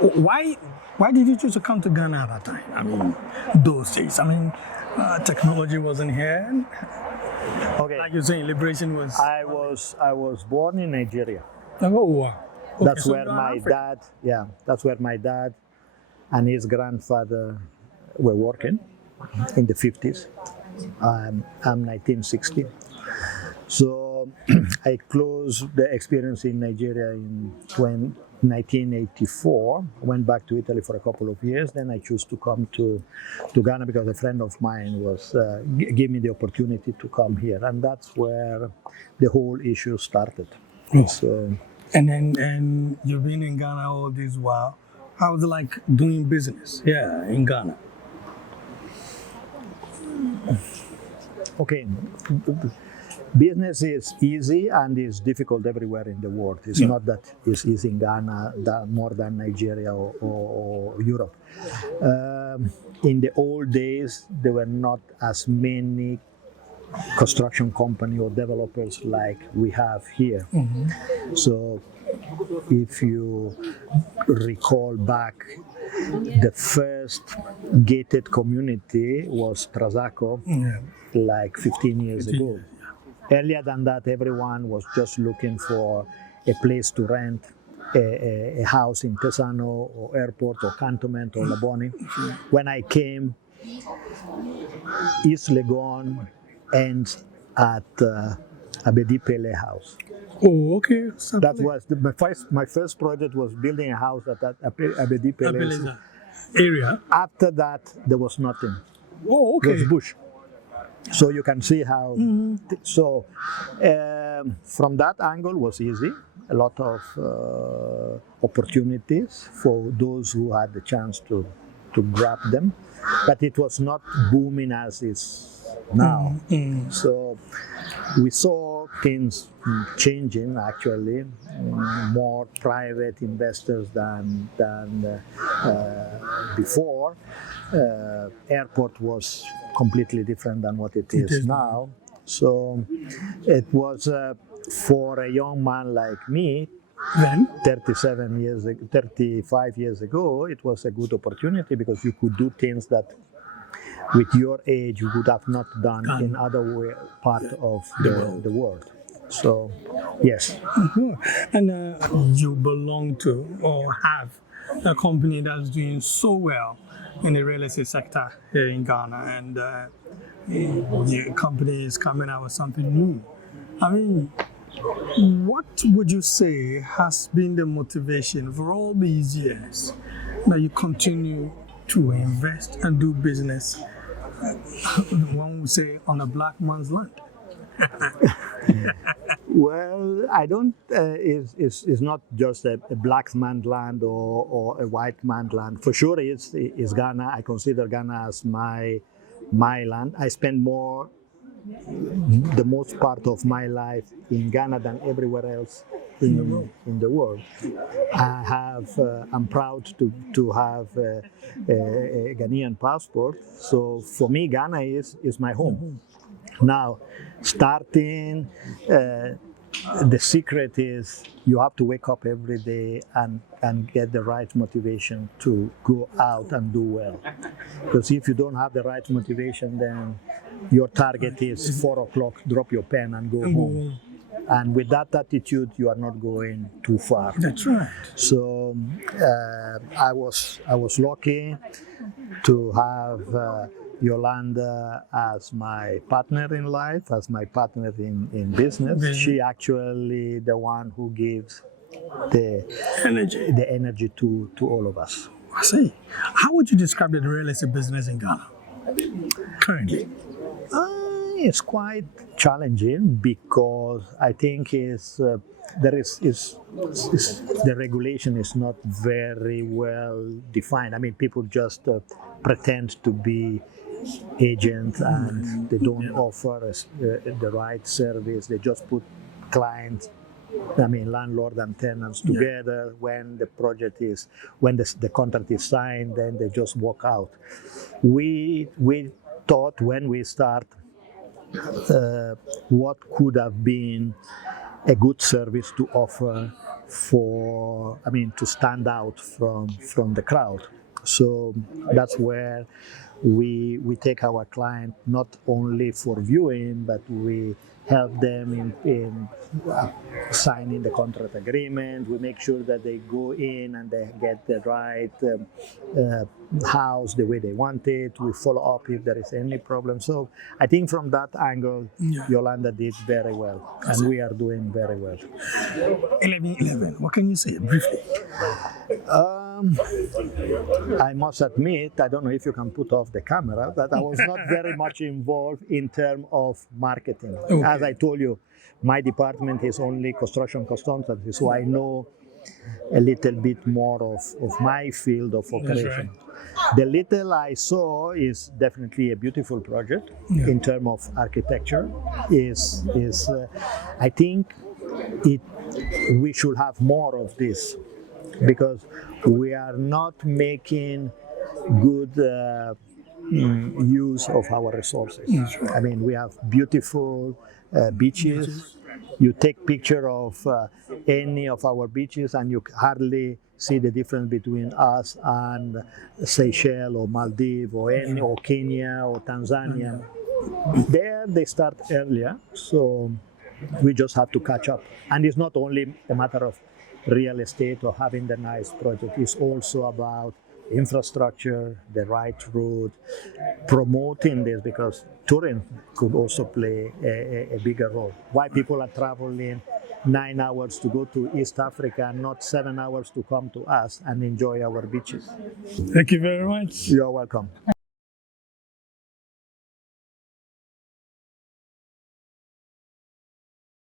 Why did you choose to come to Ghana at that time? I mean, those days. I mean, technology wasn't here. Okay. Like you're saying, liberation was. I was born in Nigeria. Oh, wow. Okay, That's so where you're in my Africa. that's where my dad and his grandfather were working in the 50s. I'm 1960. So I closed the experience in Nigeria in 1984. Went back to Italy for a couple of years. Then I chose to come to Ghana because a friend of mine was gave me the opportunity to come here, and that's where the whole issue started. So. And you've been in Ghana all this while. How's it like doing business here in Ghana? Okay, business is easy and is difficult everywhere in the world. It's not that it's easy in Ghana more than Nigeria or Europe. In the old days, there were not as many construction company or developers like we have here. So if you recall back, the first gated community was Trasaco, like 15 years ago. Earlier than that, everyone was just looking for a place to rent, a house in Tesano or Airport or Cantonment or Laboni. When I came, East Legon ends at Abedi Pele House. Oh, okay. That was my first project was building a house at that Abedi Pele area. After that, there was nothing. Oh, okay. It was bush. So you can see how. From that angle was easy. A lot of opportunities for those who had the chance to grab them, but it was not booming as is now. So we saw things changing actually, more private investors than before. Airport was completely different than what it is now. So it was for a young man like me, Then 35 years ago, it was a good opportunity because you could do things that with your age you would have not done in other part of the world. So, yes. And you belong to or have a company that's doing so well in the real estate sector here in Ghana, and the company is coming out with something new. I mean, what would you say has been the motivation for all these years that you continue to invest and do business, one would say, on a black man's land? Well, I don't. It's not just a black man's land or a white man's land. For sure, it's Ghana. I consider Ghana as my land. I spend the most part of my life in Ghana than everywhere else in the world. I'm proud to have a Ghanaian passport. So for me, Ghana is my home. Now, starting, the secret is you have to wake up every day and get the right motivation to go out and do well. Because if you don't have the right motivation, then your target is 4 o'clock, drop your pen and go home. And with that attitude, you are not going too far. That's right. So I was lucky to have Yolanda as my partner in life, as my partner in business. She actually the one who gives the energy to all of us. I see. How would you describe the real estate business in Ghana currently? It's quite challenging because I think the regulation is not very well defined. I mean, people just pretend to be agents and they don't offer the right service. They just put clients, landlord and tenants together. When the the contract is signed, then they just walk out. We thought when we start what could have been a good service to offer to stand out from the crowd. So that's where we take our client not only for viewing, but we help them in signing the contract agreement. We make sure that they go in and they get the right house the way they want it. We follow up if there is any problem. So I think from that angle, Yolanda did very well, and we are doing very well. 1111, what can you say briefly? I must admit, I don't know if you can put off the camera, that I was not very much involved in terms of marketing. Okay. As I told you, my department is only construction consultancy, so I know a little bit more of my field of operation. Right. The little I saw is definitely a beautiful project in terms of architecture. I think we should have more of this, because we are not making good use of our resources. I mean, we have beautiful beaches. You take picture of any of our beaches and you hardly see the difference between us and Seychelles or Maldives or Kenya or Tanzania. There they start earlier, so we just have to catch up. And it's not only a matter of real estate or having the nice project, it's also about infrastructure, the right route, promoting this, because tourism could also play a bigger role. Why people are traveling 9 hours to go to East Africa, not 7 hours to come to us and enjoy our beaches. Thank you very much. You're welcome.